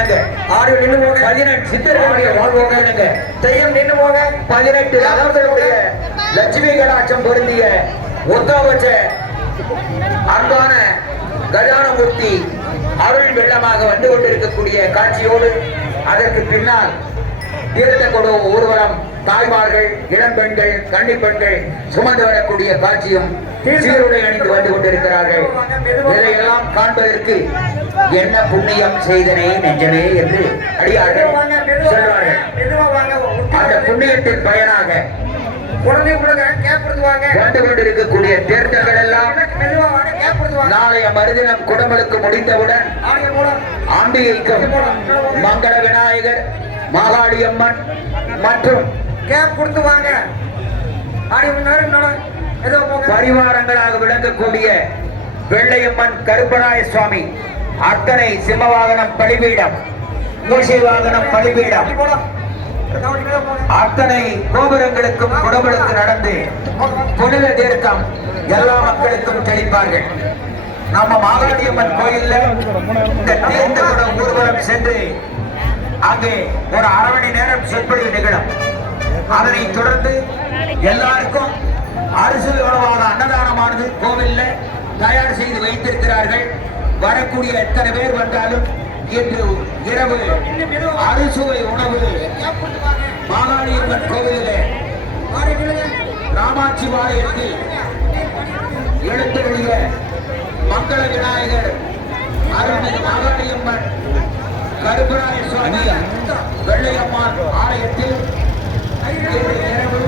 இணங்க ஆடு நின்று போக 18 சித்தர்களுடைய வாழ்வோக இணங்க தெய்யம் நின்று போக 18 அகர்களுடைய லட்சுமி கடாட்சம் பொருந்திய ஒத்தவச்ச அன்பான கல்யாணமூர்த்தி அருள் வெள்ளமாக வந்து கொண்டிருக்கக்கூடிய காட்சியோடு அதற்கு பின்னால் தீர்த்த கொடு ஊர்வலம் தாய்மார்கள் இளம் பெண்கள் கன்னி பெண்கள் சுமந்து வரக்கூடிய காட்சியும் சீருடை அணிந்து வந்து கொண்டிருக்கிறார்கள். இதையெல்லாம் காண்பதற்கு என்ன புண்ணியம் செய்தனே நெஞ்சனே என்று அடியார்கள் சொல்வார்கள். அந்த புண்ணியத்தின் பயனாக வந்து கொண்டிருக்கக்கூடிய தேர்தல்கள் எல்லாம் நாளைய மறுதினம் குடமுழுக்கு முடிந்தவுடன் ஆண்டிகைக்கும் மங்கள விநாயகர் மாகாளியம்மன் மற்றும் பரிவாரங்களாக விளங்கக்கூடிய வெள்ளையம்மன் கருப்பராய சுவாமி அத்தனை சிம்மவாகனம் பலிபீடம் மூசை வாகனம் பலிபீடம் அத்தனை கோபுரங்களுக்கும் குடமுழுக்கு நடந்து புனித தீர்த்தம் எல்லா மக்களுக்கும் தெளிப்பார்கள். நம்ம மாகாளியம்மன் கோயில்ல இந்த தீர்த்த குட ஊர்வலம் சென்று அங்கே ஒரு அரை மணி நேரம் சொற்பொழிவு நிகழும். அதனை தொடர்ந்து எல்லாருக்கும் அரிசி உணவான அன்னதானமானது கோவில்ல தயார் செய்து வைத்திருக்கிறார்கள். வரக்கூடிய எத்தனை பேர் வந்தாலும் இன்று இரவு அறுசுவை உணவு மாகாளியம்மன் கோவிலிலே ராமாட்சி வாரியத்தில் எழுத்தருடைய மங்கள விநாயகர் அருள்மிகு மாகாளியம்மன் கருப்பராய சுவாமி வெள்ளையம்மான் ஆலயத்தில் இரவு